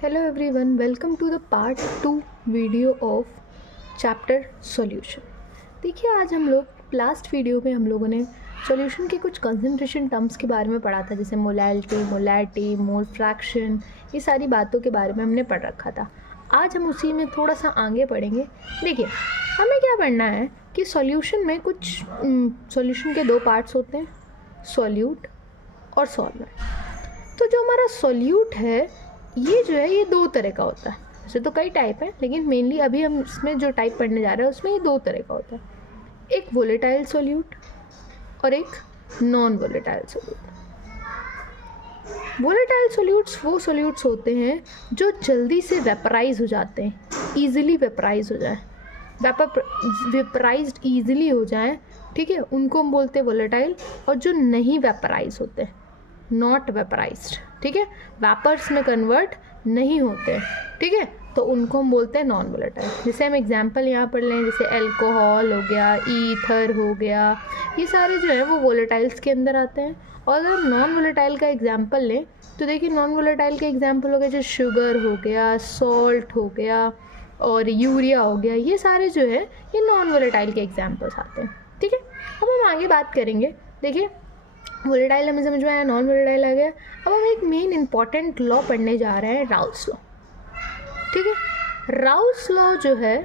Hello everyone, welcome to the part 2 video of chapter solution. देखिए आज हम लोग लास्ट वीडियो में हम लोगों ने सॉल्यूशन के कुछ कंसंट्रेशन टर्म्स के बारे में पढ़ा था, जैसे मोलैरिटी, मोल फ्रैक्शन, ये सारी बातों के बारे में हमने पढ़ रखा था। आज हम उसी में थोड़ा सा आगे पढ़ेंगे। देखिए हमें क्या पढ़ना है कि सॉल्यूशन में कुछ सॉल्यूशन के दो पार्ट्स होते हैं, सॉल्यूट और सॉल्वेंट। तो जो हमारा सॉल्यूट है ये जो है ये दो तरह का होता है। वैसे तो कई टाइप है, लेकिन मेनली अभी हम इसमें जो टाइप पढ़ने जा रहे हैं उसमें ये दो तरह का होता है, एक वोलेटाइल सॉल्यूट और एक non volatile solute. Volatile solutes वो सॉल्यूट्स होते हैं जो जल्दी से वेपराइज हो जाते हैं, ईजिली वेपराइज हो जाए, वेपराइज्ड ईजिली हो जाए, ठीक है, उनको हम बोलते हैं वोलेटाइल। और जो नहीं वेपराइज होते, नॉट वेपराइज्ड, ठीक है, वेपर्स में कन्वर्ट नहीं होते, ठीक है, तो उनको हम बोलते हैं नॉन वोलेटाइल। जैसे हम एग्जांपल यहाँ पढ़ लें, जैसे अल्कोहल हो गया, ईथर हो गया, ये सारे जो है वो वोलेटाइल्स के अंदर आते हैं। और अगर हम नॉन वोलेटाइल का एग्जांपल लें तो देखिए नॉन वोलेटाइल के एग्जांपल हो गया जैसे शुगर हो गया, सॉल्ट हो गया और यूरिया हो गया, ये सारे जो है ये नॉन वोलेटाइल के एग्जाम्पल्स आते हैं, ठीक है। अब हम आगे बात करेंगे। देखिए वोलेटाइल हमें समझ में आया, नॉन वोलेटाइल आ गया। अब हम एक मेन इंपॉर्टेंट लॉ पढ़ने जा रहे हैं, राउल्स लॉ, ठीक है। राउल्स लॉ जो है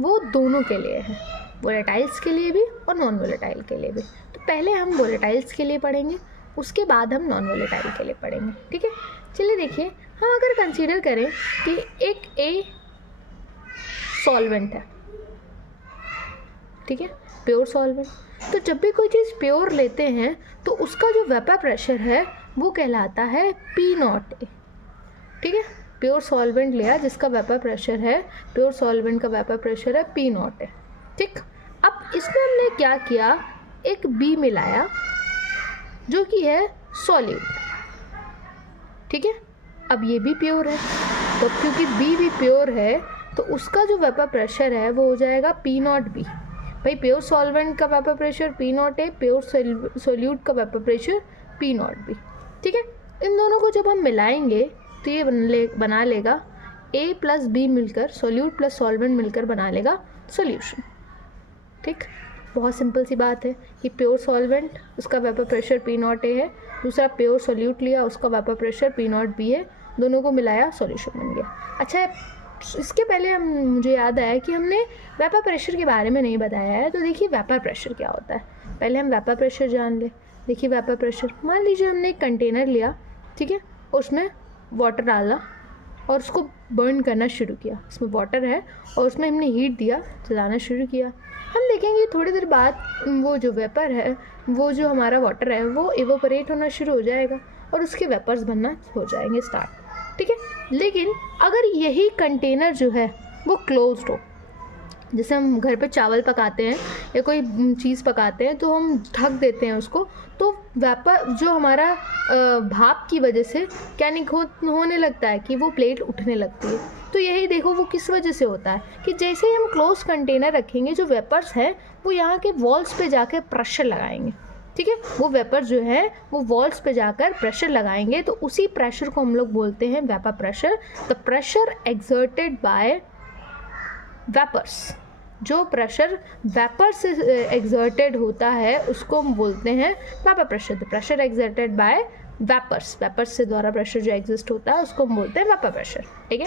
वो दोनों के लिए है, वोलेटाइल्स के लिए भी और नॉन वोलेटाइल के लिए भी। तो पहले हम वोलेटाइल्स के लिए पढ़ेंगे, उसके बाद हम नॉन वोलेटाइल के लिए पढ़ेंगे, ठीक है। चलिए देखिए, हम अगर कंसीडर करें कि एक ए सॉल्वेंट है, ठीक है, प्योर सॉल्वेंट, तो जब भी कोई चीज़ प्योर लेते हैं तो उसका जो वेपर प्रेशर है वो कहलाता है P0A, ठीक है। प्योर सॉल्वेंट लिया जिसका वेपर प्रेशर है, प्योर सॉल्वेंट का वेपर प्रेशर है P0A, ठीक। अब इसमें हमने क्या किया, एक B मिलाया जो कि है सॉल्यूट, ठीक है। अब ये भी प्योर है, तो क्योंकि B भी प्योर है तो उसका जो वेपर प्रेशर है वो हो जाएगा P0B। भाई प्योर सॉल्वेंट का vapour pressure P0A, pure solute का वेपर प्रेशर P0B, ठीक है। इन दोनों को जब हम मिलाएंगे तो ये बना लेगा A प्लस B मिलकर, सॉल्यूट प्लस सॉल्वेंट मिलकर बना लेगा सॉल्यूशन, ठीक। बहुत सिंपल सी बात है कि प्योर सॉल्वेंट उसका वेपर प्रेशर P0A है, दूसरा प्योर सॉल्यूट लिया उसका वेपर प्रेशर P0B है, दोनों को मिलाया सॉल्यूशन बन गया। अच्छा, इसके पहले मुझे याद आया कि हमने वेपर प्रेशर के बारे में नहीं बताया है, तो देखिए वेपर प्रेशर क्या होता है, पहले हम वेपर प्रेशर जान ले। देखिए वेपर प्रेशर, मान लीजिए हमने एक कंटेनर लिया, ठीक है, उसमें वाटर डाला और उसको बर्न करना शुरू किया, इसमें वाटर है और उसमें हमने हीट दिया, जलाना शुरू किया। हम देखेंगे थोड़ी देर बाद वो जो वेपर है, वो जो हमारा वाटर है वो इवोपरेट होना शुरू हो जाएगा और उसके वेपर्स बनना हो जाएंगे स्टार्ट, ठीक है। लेकिन अगर यही कंटेनर जो है वो क्लोज्ड हो, जैसे हम घर पे चावल पकाते हैं या कोई चीज़ पकाते हैं तो हम ढक देते हैं उसको, तो वेपर जो हमारा भाप की वजह से क्या होने लगता है कि वो प्लेट उठने लगती है। तो यही देखो वो किस वजह से होता है कि जैसे ही हम क्लोज कंटेनर रखेंगे, जो वेपर्स हैं वो यहाँ के वॉल्स पे जाकर प्रेशर लगाएंगे, ठीक है, वो वेपर जो है वो वॉल्स पे जाकर प्रेशर लगाएंगे, तो उसी प्रेशर को हम लोग बोलते हैं vapour pressure. The pressure exerted by vapours, जो प्रेशर वेपर से एक्सर्टेड होता है उसको हम बोलते हैं vapour pressure. The pressure exerted by vapours, vapours से द्वारा प्रेशर जो एग्जिस्ट होता है उसको हम बोलते हैं वेपर प्रेशर, ठीक है।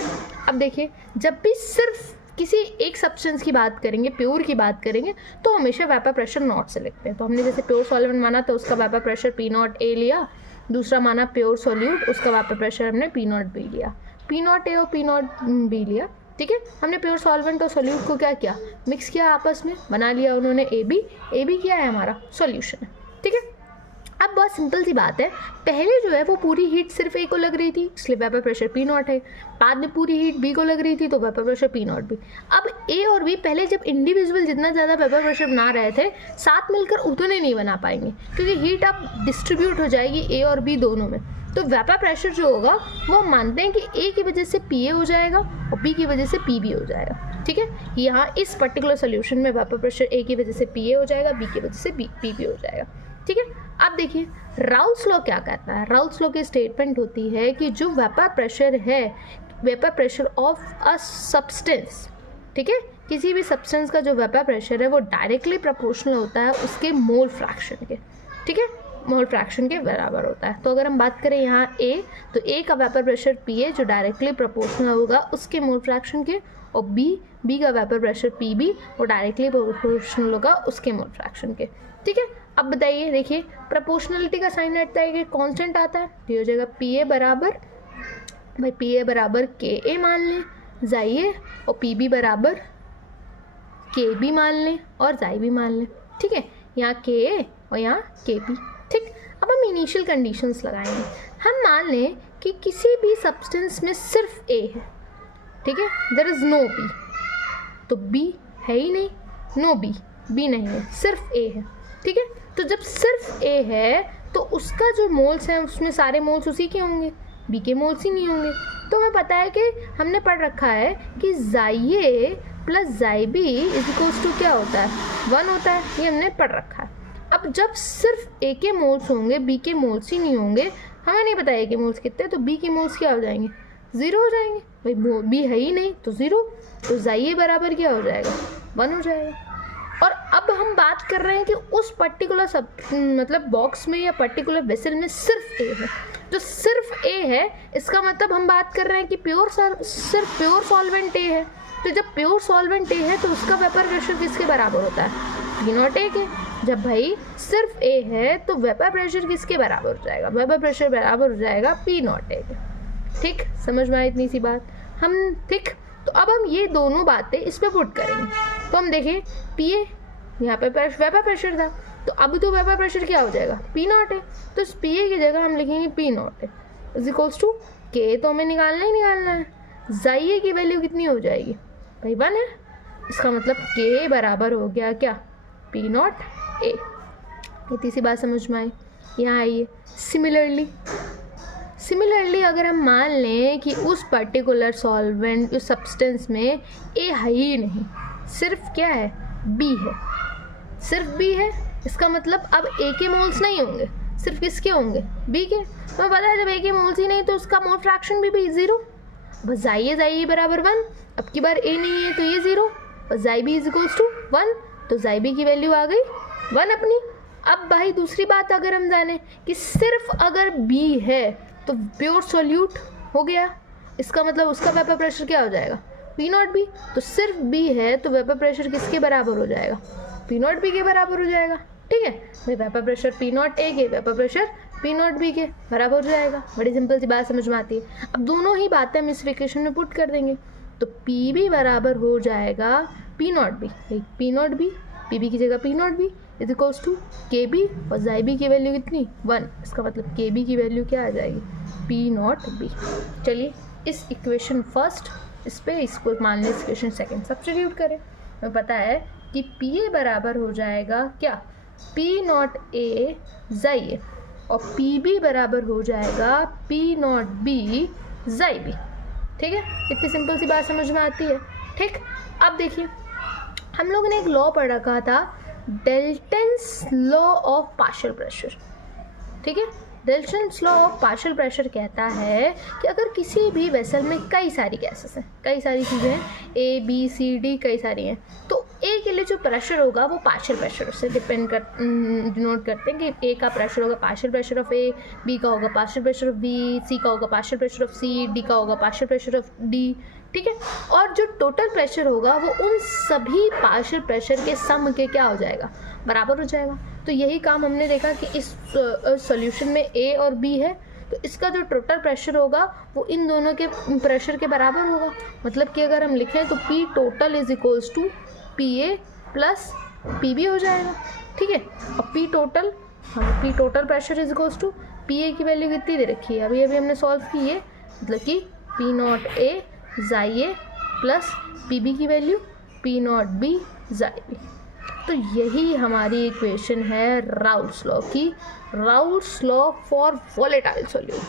अब देखिए जब भी सिर्फ किसी एक सब्सटेंस की बात करेंगे, प्योर की बात करेंगे, तो हमेशा वेपर प्रेशर नॉट से लिखते हैं। तो हमने जैसे प्योर सॉल्वेंट माना तो उसका वेपर प्रेशर P0A लिया, दूसरा माना प्योर सॉल्यूट, उसका वेपर प्रेशर हमने P0B लिया, P0A और P0B लिया, ठीक है। हमने प्योर सॉल्वेंट और सॉल्यूट को क्या किया, मिक्स किया, आपस में बना लिया उन्होंने AB क्या है हमारा सॉल्यूशन है, ठीक है। अब बहुत सिंपल सी बात है, पहले जो है वो पूरी हीट सिर्फ A को लग रही थी इसलिए वेपर प्रेशर P0 है, बाद में पूरी हीट B को लग रही थी तो वेपर प्रेशर P0B। अब A और B पहले जब इंडिविजुअल जितना ज़्यादा वेपर प्रेशर बना रहे थे, साथ मिलकर उतने नहीं बना पाएंगे क्योंकि हीट अब डिस्ट्रीब्यूट हो जाएगी A और B दोनों में। तो वेपर प्रेशर जो होगा वो मानते हैं कि A की वजह से PA हो जाएगा और B की वजह से PB हो जाएगा, ठीक है। यहाँ इस पर्टिकुलर सोल्यूशन में वेपर प्रेशर A की वजह से PA हो जाएगा, B की वजह से PB हो जाएगा, ठीक है। अब देखिए राउल्स लॉ क्या कहता है। राउल्स लॉ की स्टेटमेंट होती है कि जो वेपर प्रेशर है vapour pressure of a substance, ठीक है, किसी भी सब्सटेंस का जो वेपर प्रेशर है वो डायरेक्टली प्रोपोर्शनल होता है उसके मोल फ्रैक्शन के, ठीक है, मोल फ्रैक्शन के बराबर होता है। तो अगर हम बात करें यहाँ A, तो A का वेपर प्रेशर PA जो डायरेक्टली प्रोपोर्शनल होगा उसके मोल फ्रैक्शन के, और B का वेपर प्रेशर PB वो डायरेक्टली प्रोपोर्शनल होगा उसके मोल फ्रैक्शन के, ठीक है। अब बताइए, देखिए प्रोपोर्शनलिटी का साइन रहता है कि कांस्टेंट आता है, तो ये हो जाएगा PA बराबर, भाई PA बराबर KA मान लें जाइए, और PB बराबर KB मान लें और जाई भी मान लें, ठीक है, यहाँ KA और यहाँ KB, ठीक। अब हम इनिशियल कंडीशंस लगाएंगे। हम मान लें कि किसी भी सब्सटेंस में सिर्फ A है, ठीक है, देयर इज नो B, तो B है ही नहीं, नो B नहीं है, सिर्फ A है, ठीक है। तो जब सिर्फ A है तो उसका जो मोल्स हैं उसमें सारे मोल्स उसी के होंगे, B के मोल्स ही नहीं होंगे। तो हमें पता है कि हमने पढ़ रखा है कि जाई A प्लस जाई B इज इक्वल्स टू क्या होता है, 1 होता है, ये हमने पढ़ रखा है। अब जब सिर्फ A के मोल्स होंगे, B के मोल्स ही नहीं होंगे, हमें नहीं पता A के मोल्स कितने, तो B के मोल्स क्या हो जाएंगे, 0 हो जाएंगे, भाई B है ही नहीं तो 0, तो जाई A बराबर क्या हो जाएगा, 1 हो जाएगा। और अब हम बात कर रहे हैं कि उस पर्टिकुलर मतलब बॉक्स में या पर्टिकुलर वेसल में सिर्फ A है, तो सिर्फ A है, इसका मतलब हम बात कर रहे हैं कि सिर्फ प्योर सॉल्वेंट A है। तो जब प्योर सॉल्वेंट A है तो उसका वेपर प्रेशर किसके बराबर होता है, P0 A के। जब भाई सिर्फ A है तो वेपर प्रेशर किसके बराबर हो जाएगा, वेपर प्रेशर बराबर हो जाएगा P0 A के, ठीक, समझ में आई इतनी सी बात हम, ठीक। तो अब हम ये दोनों बातें इस पर पुट करेंगे, तो हम देखें PA यहाँ पे वेपर प्रेशर था, तो अब तो वेपर प्रेशर क्या हो जाएगा, P0 है, तो इस PA की जगह हम लिखेंगे P0 है इज इक्वल्स टू K, तो हमें निकालना ही निकालना है, जाई A की वैल्यू कितनी हो जाएगी, भाई 1 है, इसका मतलब K बराबर हो गया क्या, P0 A। इतनी सी बात समझ में आई। यहाँ आइए, सिमिलरली अगर हम मान लें कि उस पर्टिकुलर सॉल्वेंट उस सब्सटेंस में A है ही नहीं, सिर्फ क्या है, B है, सिर्फ B है, इसका मतलब अब A के मोल्स नहीं होंगे, सिर्फ किसके होंगे, B के। तो पता है जब A के मोल्स ही नहीं तो उसका मोल फ्रैक्शन भी 0, बस जाइए बराबर 1, अब की बार A नहीं है तो ये 0, और जाई B इज इक्वल्स टू 1, तो जाई B की वैल्यू आ गई 1 अपनी। अब भाई दूसरी बात अगर हम जाने कि सिर्फ अगर B है तो प्योर सॉल्यूट हो गया, इसका मतलब उसका वेपर प्रेशर क्या हो जाएगा, P0 B, तो सिर्फ B है तो वेपर प्रेशर किसके बराबर हो जाएगा, P0 B के बराबर हो जाएगा, ठीक है भाई, वेपर प्रेशर P0 A के वेपर प्रेशर P0 B के बराबर हो जाएगा। बड़ी सिंपल सी बात समझ में आती है। अब दोनों ही बातें हम इस इक्वेशन में पुट कर देंगे, तो PB बराबर हो जाएगा P0 B, P0 B, PB की जगह P0 B is equals to KB, और जाई B की वैल्यू कितनी 1, इसका मतलब KB की वैल्यू क्या आ जाएगी, P0 B। चलिए इस इक्वेशन फर्स्ट, इस पे इसको मान लें इक्वेशन सेकंड सब्स्टिट्यूट करें, हमें पता है कि PA बराबर हो जाएगा क्या, P0 A जाई A, और PB बराबर हो जाएगा P0 B जाई B, ठीक है। इतनी सिंपल सी बात समझ में आती है, ठीक। अब देखिए हम लोगों ने एक लॉ पढ़ रखा था, Dalton's law of partial pressure, ठीक है। Dalton's law of partial pressure कहता है कि अगर किसी भी वेसल में कई सारी गैसेस हैं, कई सारी चीज़ें हैं, A B C D कई सारी हैं, तो A के लिए जो प्रेशर होगा वो पार्शियल प्रेशर से डिनोट करते हैं कि A का प्रेशर होगा partial pressure of A, B का होगा partial pressure of B, C का होगा partial pressure of C, D का होगा पार्शियल प्रेशर ऑफ D, ठीक है। और जो टोटल प्रेशर होगा वो उन सभी पार्शियल प्रेशर के सम के क्या हो जाएगा, बराबर हो जाएगा। तो यही काम हमने देखा कि इस सॉल्यूशन में A और B है, तो इसका जो टोटल प्रेशर होगा वो इन दोनों के प्रेशर के बराबर होगा। मतलब कि अगर हम लिखें तो P total is equals to PA plus PB हो जाएगा, ठीक है। और P total pressure is equals to PA की वैल्यू कितनी दे रखी है, अभी हमने सॉल्व की है, मतलब कि P0 A जाई A प्लस PB की वैल्यू P0 B जाई B। तो यही हमारी इक्वेशन है राउल्स लॉ की, Raoult's law for volatile solute,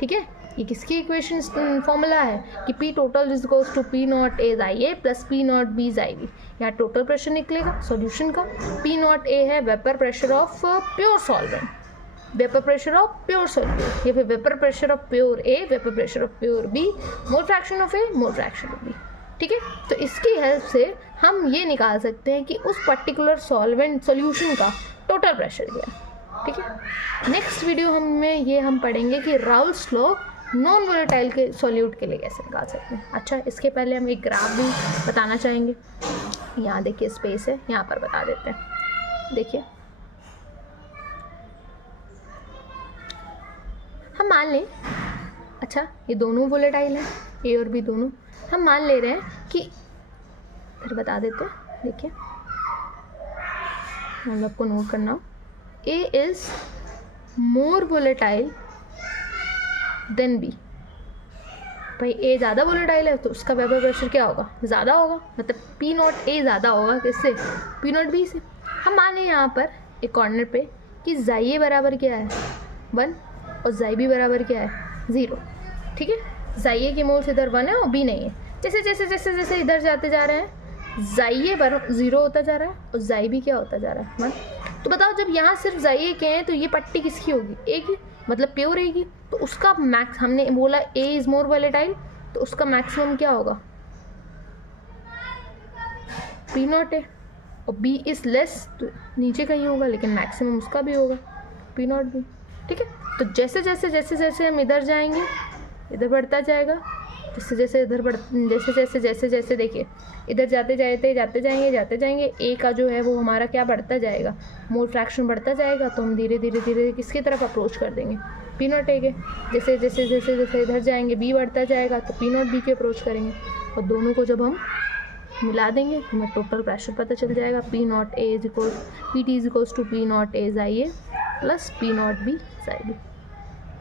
ठीक है। ये किसकी इक्वेशन फॉर्मूला है कि P total is equals to P0 A जाई A प्लस P0 B जाई B। यहाँ टोटल प्रेशर निकलेगा सॉल्यूशन का, P0 A है vapour pressure of pure solvent, vapour pressure of pure solute, या फिर vapour pressure of pure A, vapour pressure of pure B, mole fraction of A, mole fraction of B. ठीक है, तो इसकी help से हम ये निकाल सकते हैं कि उस पर्टिकुलर सॉल्वेंट सॉल्यूशन का टोटल प्रेशर क्या है। ठीक है, नेक्स्ट वीडियो हम पढ़ेंगे कि राउल्स लॉ नॉन वोलेटाइल के सॉल्यूट के लिए कैसे निकाल सकते हैं। अच्छा, इसके पहले हम एक ग्राफ भी बताना चाहेंगे। यहाँ देखिए स्पेस है, यहाँ पर बता देते हैं। देखिए हम मान लें, अच्छा ये दोनों वोलेटाइल हैं, ए और बी दोनों, हम मान ले रहे हैं कि, फिर बता देते हैं। देखिए हम आपको नोट करना हो, A is more volatile than B. भाई ए ज़्यादा वोलेटाइल है तो उसका वेपर प्रेशर क्या होगा, ज़्यादा होगा, मतलब पी नॉट ए ज़्यादा होगा किससे, पी नॉट बी से। हम मान लें यहाँ पर एक कॉर्नर पे कि जाई ए बराबर क्या है 1 और जाई बी बराबर क्या है 0। ठीक है, जाई ए की मोल्स इधर 1 है और बी नहीं है। जैसे जैसे जैसे जैसे इधर जाते जा रहे हैं जाई ए 0 होता जा रहा है और जाई बी क्या होता जा रहा है 1। तो बताओ जब यहाँ सिर्फ जाई ए के हैं तो ये पट्टी किसकी होगी, ए की, मतलब प्योर ए की। तो उसका मैक्स, हमने बोला ए इज़ मोर वोलेटाइल, तो उसका मैक्सिमम क्या होगा पी नॉट ए, और बी इज़ लेस तो नीचे कहीं होगा, लेकिन मैक्सिमम उसका भी होगा पी नॉट बी। ठीक है, तो जैसे जैसे जैसे जैसे हम इधर जाएंगे इधर बढ़ता जाएगा, जैसे जैसे इधर जैसे जैसे जैसे जैसे देखिए इधर जाते जाते जाएंगे ए का जो है वो हमारा क्या बढ़ता जाएगा, मोल फ्रैक्शन बढ़ता जाएगा। तो हम धीरे धीरे धीरे किसकी तरफ अप्रोच कर देंगे, पी नॉट ए के। जैसे जैसे जैसे जैसे इधर जाएंगे बी बढ़ता जाएगा तो पी नॉट बी के अप्रोच करेंगे, और दोनों को जब हम मिला देंगे तो हमें टोटल प्रेशर पता चल जाएगा। P nought A is equal P T is equals to P nought A जाई A plus P nought B जाई बी।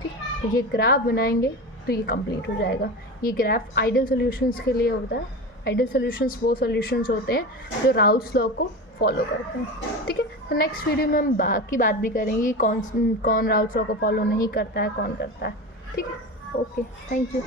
ठीक, तो ये ग्राफ बनाएंगे तो ये कंप्लीट हो जाएगा। ये ग्राफ आइडियल सॉल्यूशंस के लिए होता है। आइडियल सॉल्यूशंस वो सॉल्यूशंस होते हैं जो राउल्स लॉ को फॉलो करते हैं। ठीक है, तो नेक्स्ट वीडियो में हम बाकी बात भी करेंगे कौन राउल्स लॉ को फॉलो नहीं करता है, कौन करता है। ठीक है, ओके, थैंक यू।